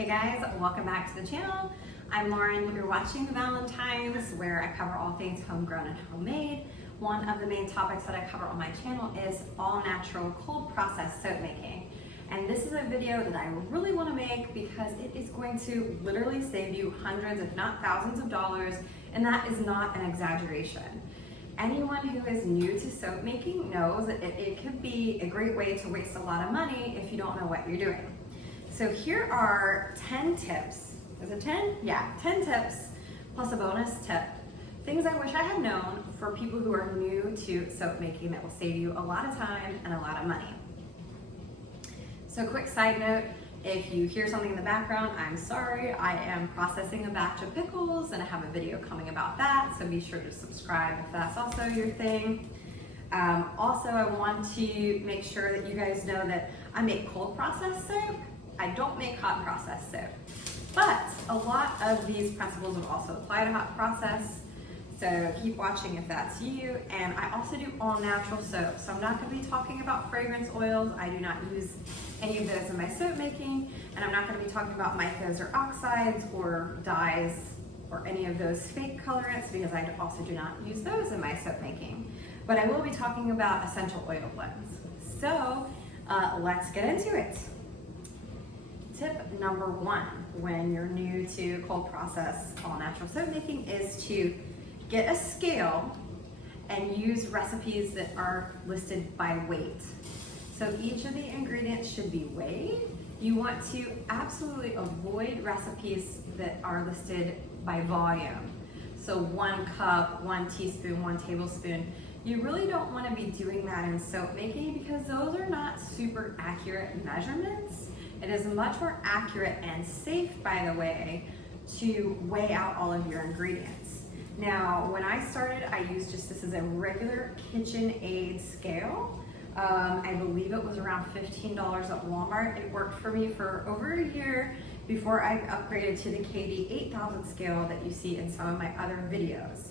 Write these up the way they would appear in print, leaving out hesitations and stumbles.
Hey guys, welcome back to the channel. I'm Lauren. You're watching Valentine's, where I cover all things homegrown and homemade. One of the main topics that I cover on my channel is all natural cold process soap making. And this is a video that I really want to make because it is going to literally save you hundreds, if not thousands of dollars, and that is not an exaggeration. Anyone who is new to soap making knows that it could be a great way to waste a lot of money if you don't know what you're doing. So here are 10 tips. Is it 10? Yeah, 10 tips plus a bonus tip. Things I wish I had known for people who are new to soap making that will save you a lot of time and a lot of money. So quick side note, if you hear something in the background, I'm sorry. I am processing a batch of pickles and I have a video coming about that, so be sure to subscribe if that's also your thing. Also, I want to make sure that you guys know that I make cold process soap. I don't make hot process soap, but a lot of these principles will also apply to hot process. So keep watching if that's you. And I also do all natural soap. So I'm not going to be talking about fragrance oils. I do not use any of those in my soap making. And I'm not going to be talking about micas or oxides or dyes or any of those fake colorants, because I also do not use those in my soap making. But I will be talking about essential oil blends. So let's get into it. Tip number one when you're new to cold process all natural soap making is to get a scale and use recipes that are listed by weight. So each of the ingredients should be weighed. You want to absolutely avoid recipes that are listed by volume. So 1 cup, 1 teaspoon, 1 tablespoon. You really don't want to be doing that in soap making because those are not super accurate measurements. It is much more accurate and safe, by the way, to weigh out all of your ingredients. Now, when I started, I used this is a regular KitchenAid scale. I believe it was around $15 at Walmart. It worked for me for over a year before I upgraded to the KD 8000 scale that you see in some of my other videos.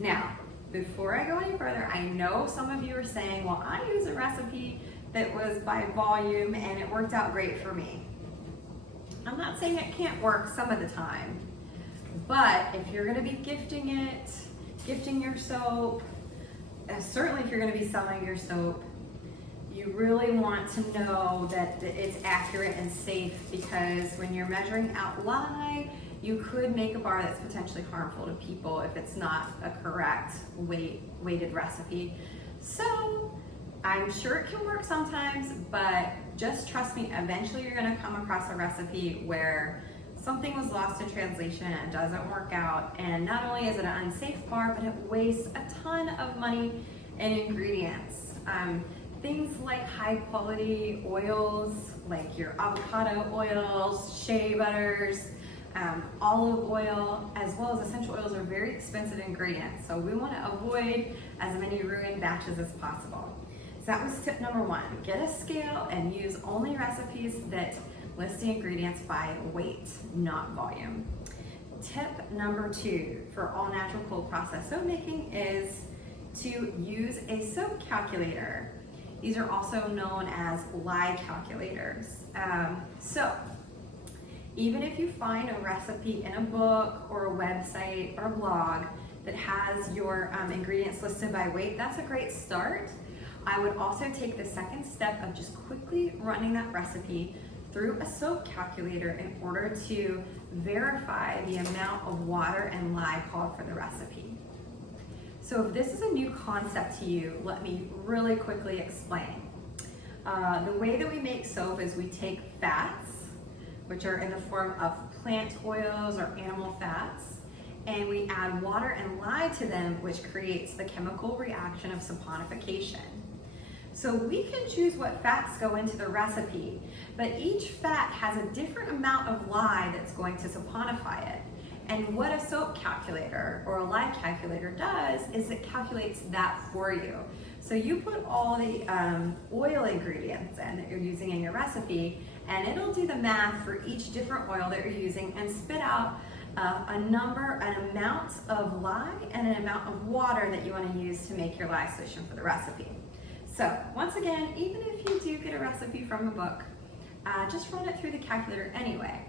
Now, before I go any further, I know some of you are saying, well, I use a recipe that was by volume and it worked out great for me. I'm not saying it can't work some of the time, but if you're gonna be gifting your soap, certainly if you're gonna be selling your soap, you really want to know that it's accurate and safe, because when you're measuring out lye, you could make a bar that's potentially harmful to people if it's not a correct weighted recipe. So I'm sure it can work sometimes, but just trust me, eventually you're gonna come across a recipe where something was lost in translation and it doesn't work out, and not only is it an unsafe bar, but it wastes a ton of money and ingredients. Things like high quality oils, like your avocado oils, shea butters, olive oil, as well as essential oils, are very expensive ingredients. So we want to avoid as many ruined batches as possible. So that was tip number one. Get a scale and use only recipes that list the ingredients by weight, not volume. Tip number two for all natural cold process soap making is to use a soap calculator. These are also known as lye calculators. So even if you find a recipe in a book or a website or a blog that has your ingredients listed by weight, that's a great start. I would also take the second step of just quickly running that recipe through a soap calculator in order to verify the amount of water and lye called for the recipe. So if this is a new concept to you, let me really quickly explain. The way that we make soap is we take fats, which are in the form of plant oils or animal fats, and we add water and lye to them, which creates the chemical reaction of saponification. So we can choose what fats go into the recipe, but each fat has a different amount of lye that's going to saponify it. And what a soap calculator or a lye calculator does is it calculates that for you. So you put all the oil ingredients in that you're using in your recipe, and it'll do the math for each different oil that you're using and spit out an amount of lye and an amount of water that you want to use to make your lye solution for the recipe. So once again, even if you do get a recipe from a book, just run it through the calculator anyway.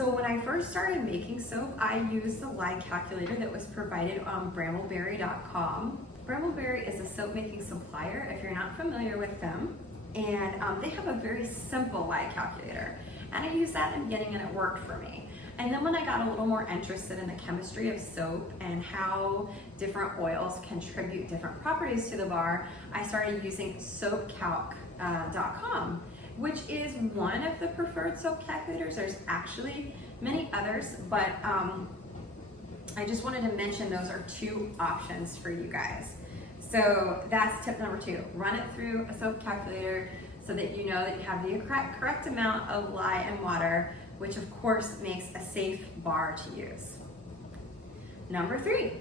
So when I first started making soap, I used the lye calculator that was provided on brambleberry.com. Brambleberry is a soap making supplier if you're not familiar with them. And they have a very simple lye calculator. And I used that in the beginning and it worked for me. And then when I got a little more interested in the chemistry of soap and how different oils contribute different properties to the bar, I started using soapcalc.com, which is one of the preferred soap calculators. There's actually many others, but I just wanted to mention those are two options for you guys. So that's tip number 2. Run it through a soap calculator so that you know that you have the correct amount of lye and water, which of course makes a safe bar to use. Number 3,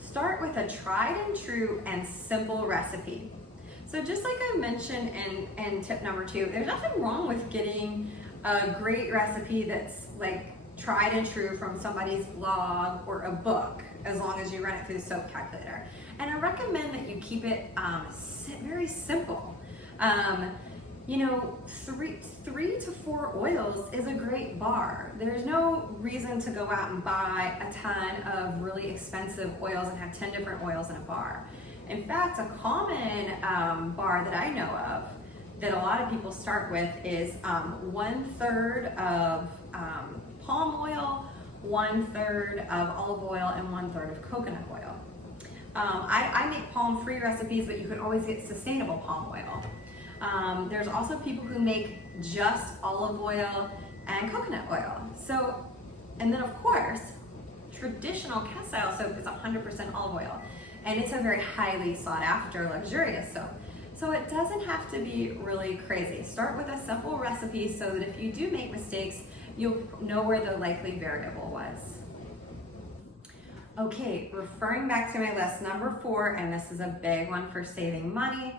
start with a tried and true and simple recipe. So just like I mentioned in tip number 2, there's nothing wrong with getting a great recipe that's like tried and true from somebody's blog or a book, as long as you run it through the soap calculator. And I recommend that you keep it very simple. You know, three to 4 oils is a great bar. There's no reason to go out and buy a ton of really expensive oils and have 10 different oils in a bar. In fact, a common bar that I know of that a lot of people start with is 1/3 of palm oil, 1/3 of olive oil, and 1/3 of coconut oil. I make palm-free recipes, but you can always get sustainable palm oil. There's also people who make just olive oil and coconut oil. So, and then of course, traditional cast-style soap is 100% olive oil, and it's a very highly sought after, luxurious soap. So it doesn't have to be really crazy. Start with a simple recipe so that if you do make mistakes, you'll know where the likely variable was. Okay, referring back to my list, number 4, and this is a big one for saving money,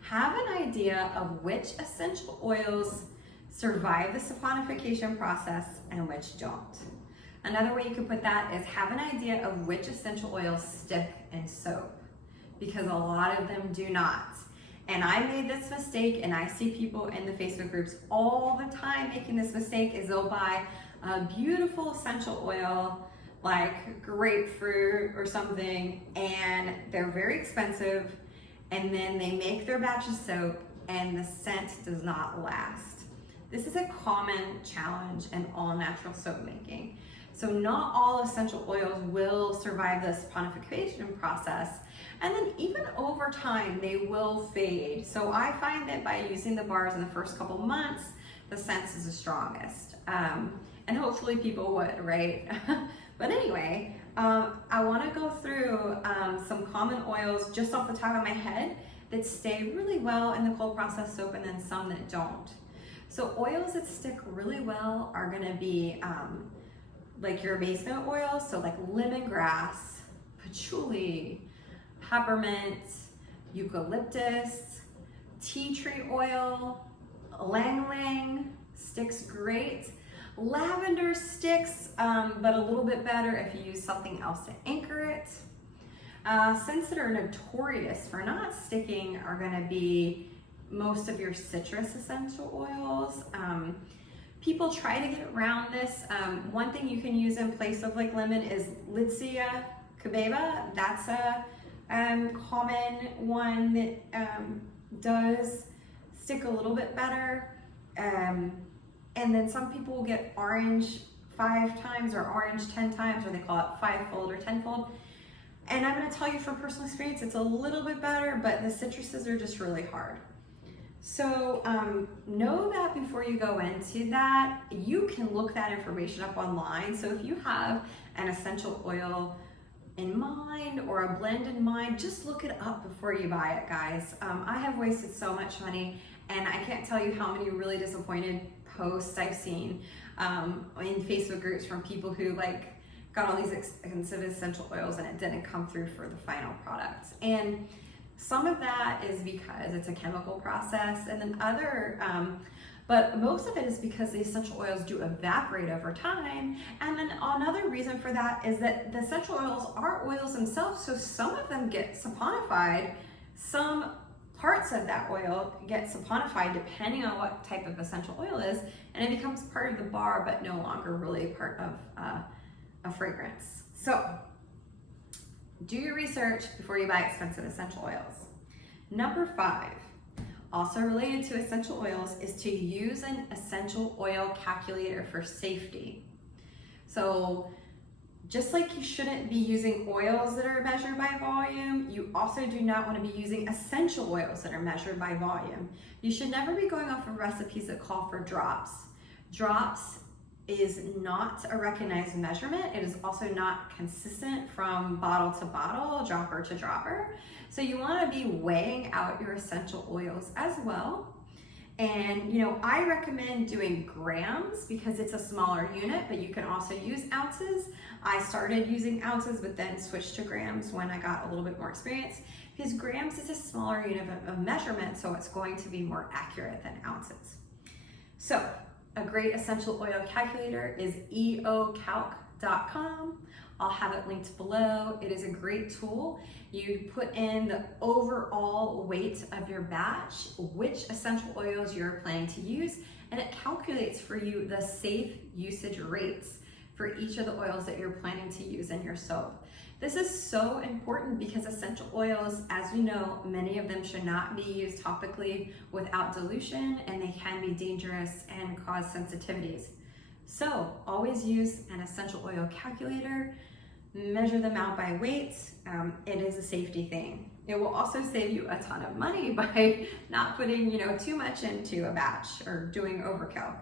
have an idea of which essential oils survive the saponification process and which don't. Another way you could put that is have an idea of which essential oils stick in soap, because a lot of them do not. And I made this mistake, and I see people in the Facebook groups all the time making this mistake, is they'll buy a beautiful essential oil like grapefruit or something, and they're very expensive, and then they make their batch of soap and the scent does not last. This is a common challenge in all natural soap making. So not all essential oils will survive the saponification process, and then even over time they will fade. So I find that by using the bars in the first couple months, the scent is the strongest. And hopefully people would, right? But anyway, I want to go through some common oils just off the top of my head that stay really well in the cold process soap, and then some that don't. So oils that stick really well are going to be like your basement oils, so like lemongrass, patchouli, peppermint, eucalyptus, tea tree oil, ylang ylang sticks great. Lavender sticks, but a little bit better if you use something else to anchor it. Scents that are notorious for not sticking are going to be most of your citrus essential oils. People try to get around this. One thing you can use in place of like lemon is Lidsia cubeba. That's a common one that does stick a little bit better. And then some people will get orange 5 times or orange 10 times, or they call it 5-fold or 10-fold. And I'm going to tell you from personal experience, it's a little bit better, but the citruses are just really hard. So know that before you go into that. You can look that information up online. So if you have an essential oil in mind or a blend in mind, just look it up before you buy it, guys. I have wasted so much money, and I can't tell you how many really disappointed posts I've seen in Facebook groups from people who like got all these expensive essential oils and it didn't come through for the final products. And some of that is because it's a chemical process, and then but most of it is because the essential oils do evaporate over time. And then another reason for that is that the essential oils are oils themselves, so some of them get saponified, some parts of that oil get saponified depending on what type of essential oil is, and it becomes part of the bar but no longer really part of a fragrance. So do your research before you buy expensive essential oils. Number 5, also related to essential oils, is to use an essential oil calculator for safety. So just like you shouldn't be using oils that are measured by volume, you also do not want to be using essential oils that are measured by volume. You should never be going off of recipes that call for drops. Drops is not a recognized measurement. It is also not consistent from bottle to bottle, dropper to dropper. So you want to be weighing out your essential oils as well. And I recommend doing grams because it's a smaller unit, but you can also use ounces. I started using ounces, but then switched to grams when I got a little bit more experience, because grams is a smaller unit of measurement, so it's going to be more accurate than ounces. So a great essential oil calculator is eocalc.com. I'll have it linked below. It is a great tool. You put in the overall weight of your batch, which essential oils you're planning to use, and it calculates for you the safe usage rates for each of the oils that you're planning to use in your soap. This is so important because essential oils, as we know, many of them should not be used topically without dilution, and they can be dangerous and cause sensitivities. So always use an essential oil calculator, measure them out by weight. It is a safety thing. It will also save you a ton of money by not putting too much into a batch or doing overkill.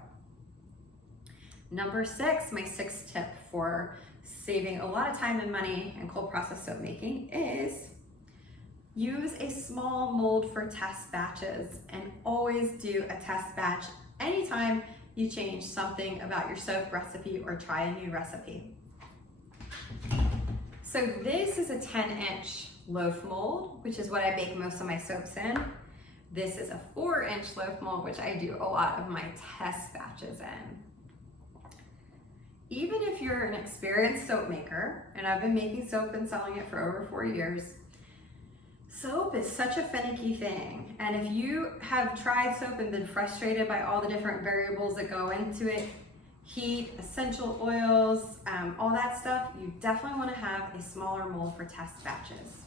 Number 6, my 6th tip for saving a lot of time and money in cold process soap making is use a small mold for test batches, and always do a test batch anytime you change something about your soap recipe or try a new recipe. So this is a 10-inch loaf mold, which is what I bake most of my soaps in. This is a 4-inch loaf mold, which I do a lot of my test batches in. Even if you're an experienced soap maker, and I've been making soap and selling it for over 4 years, soap is such a finicky thing. And if you have tried soap and been frustrated by all the different variables that go into it, heat, essential oils, all that stuff, you definitely want to have a smaller mold for test batches.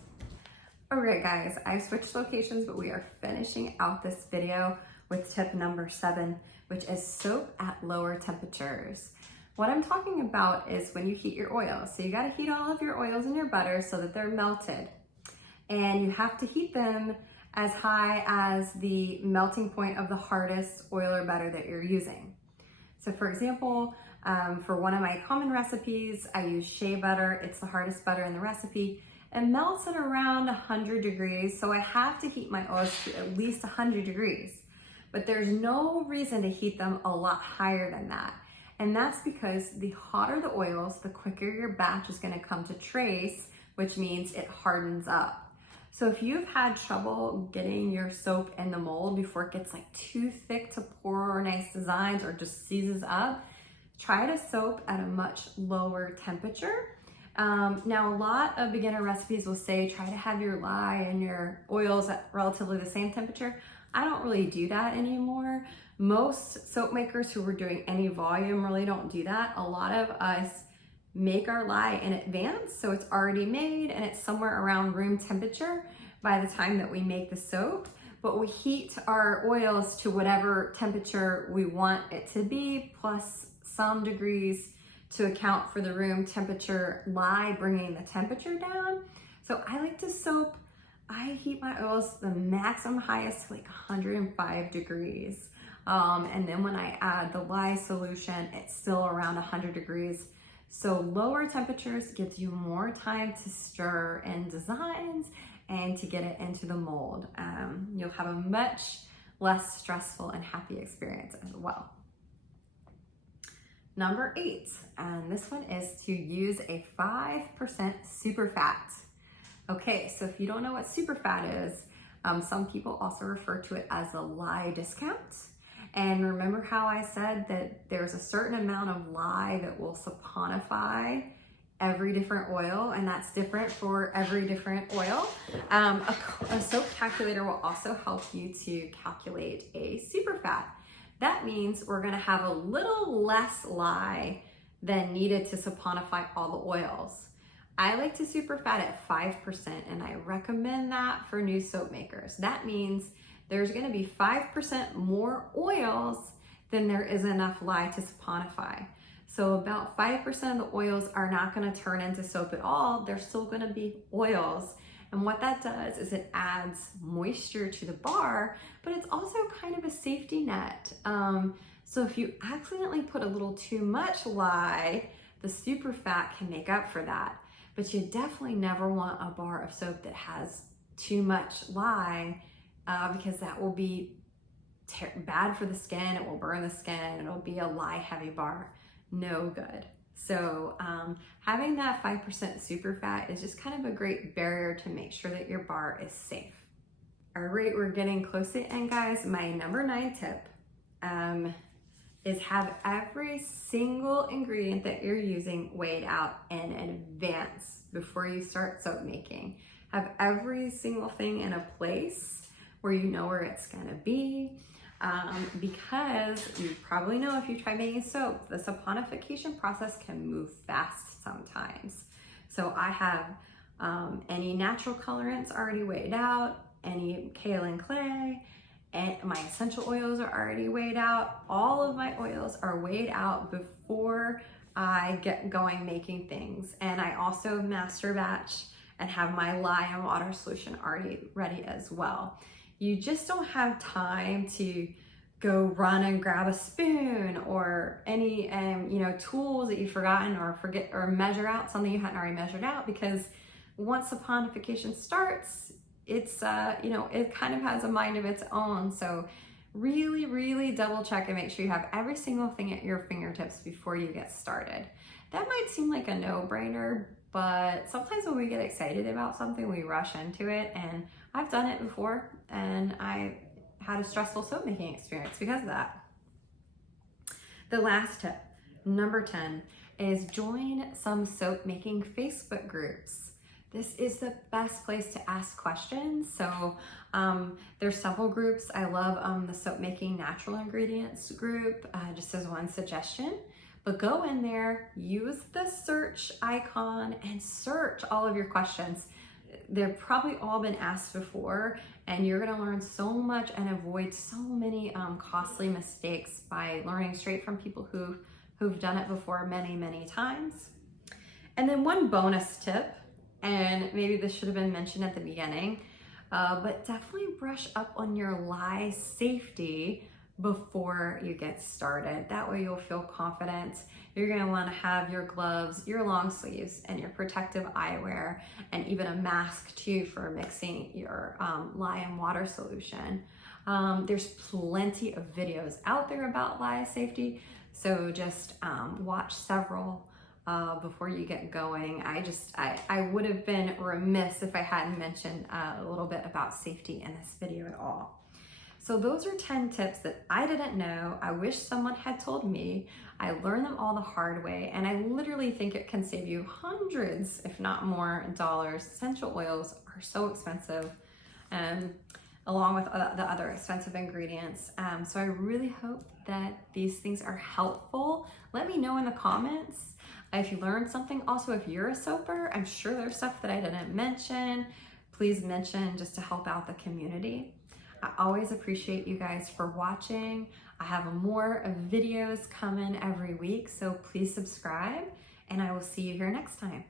All right, guys, I've switched locations, but we are finishing out this video with tip number 7, which is soap at lower temperatures. What I'm talking about is when you heat your oils. So you got to heat all of your oils and your butter so that they're melted. And you have to heat them as high as the melting point of the hardest oil or butter that you're using. So for example, for one of my common recipes, I use shea butter. It's the hardest butter in the recipe. It melts at around 100 degrees, so I have to heat my oils to at least 100 degrees. But there's no reason to heat them a lot higher than that. And that's because the hotter the oils, the quicker your batch is going to come to trace, which means it hardens up. So if you've had trouble getting your soap in the mold before it gets like too thick to pour nice designs or just seizes up, try to soap at a much lower temperature. Now, a lot of beginner recipes will say try to have your lye and your oils at relatively the same temperature. I don't really do that anymore. Most soap makers who are doing any volume really don't do that. A lot of us make our lye in advance, so it's already made and it's somewhere around room temperature by the time that we make the soap. But we heat our oils to whatever temperature we want it to be, plus some degrees to account for the room temperature lye bringing the temperature down. So I like to soap, I heat my oils the maximum highest to like 105 degrees. And then when I add the lye solution, it's still around 100 degrees. So lower temperatures gives you more time to stir in designs and to get it into the mold. You'll have a much less stressful and happy experience as well. Number 8, and this one is to use a 5% superfat. Okay, so if you don't know what superfat is, some people also refer to it as a lye discount. And remember how I said that there's a certain amount of lye that will saponify every different oil, and that's different for every different oil. A soap calculator will also help you to calculate a super fat. That means we're gonna have a little less lye than needed to saponify all the oils. I like to super fat at 5%, and I recommend that for new soap makers. That means there's gonna be 5% more oils than there is enough lye to saponify. So about 5% of the oils are not gonna turn into soap at all. They're still gonna be oils. And what that does is it adds moisture to the bar, but it's also kind of a safety net. So if you accidentally put a little too much lye, the super fat can make up for that. But you definitely never want a bar of soap that has too much lye, because that will be bad for the skin. It will burn the skin. It'll be a lye heavy bar. No good. So having that 5% super fat is just kind of a great barrier to make sure that your bar is safe. All right, we're getting close to the end, guys. My number 9 tip is have every single ingredient that you're using weighed out in advance before you start soap making. Have every single thing in a place where you know where it's gonna be. Because you probably know if you try making soap, the saponification process can move fast sometimes. So I have any natural colorants already weighed out, any kaolin clay, and my essential oils are already weighed out. All of my oils are weighed out before I get going making things. And I also master batch and have my lye and water solution already ready as well. You just don't have time to go run and grab a spoon or any tools that you've forgotten, or forget, or measure out something you hadn't already measured out, because once saponification starts, it's it kind of has a mind of its own. So really double check and make sure you have every single thing at your fingertips before you get started. That might seem like a no-brainer, but sometimes when we get excited about something, we rush into it, and I've done it before, and I had a stressful soap making experience because of that. The last tip, number 10, is join some soap making Facebook groups. This is the best place to ask questions. So there's several groups. I love the soap making natural ingredients group, just as one suggestion. But go in there, use the search icon, and search all of your questions. They've probably all been asked before, and you're gonna learn so much and avoid so many costly mistakes by learning straight from people who've done it before many times. And then one bonus tip, and maybe this should have been mentioned at the beginning, but definitely brush up on your lye safety before you get started. That way you'll feel confident. You're gonna wanna have your gloves, your long sleeves, and your protective eyewear, and even a mask too for mixing your lye and water solution. There's plenty of videos out there about lye safety, so just watch several before you get going. I would have been remiss if I hadn't mentioned a little bit about safety in this video at all. So those are 10 tips that I didn't know. I wish someone had told me. I learned them all the hard way, and I literally think it can save you hundreds, if not more, dollars. Essential oils are so expensive, along with the other expensive ingredients. So I really hope that these things are helpful. Let me know in the comments if you learned something. Also, if you're a soaper, I'm sure there's stuff that I didn't mention. Please mention, just to help out the community. I always appreciate you guys for watching. I have more videos coming every week, so please subscribe, and I will see you here next time.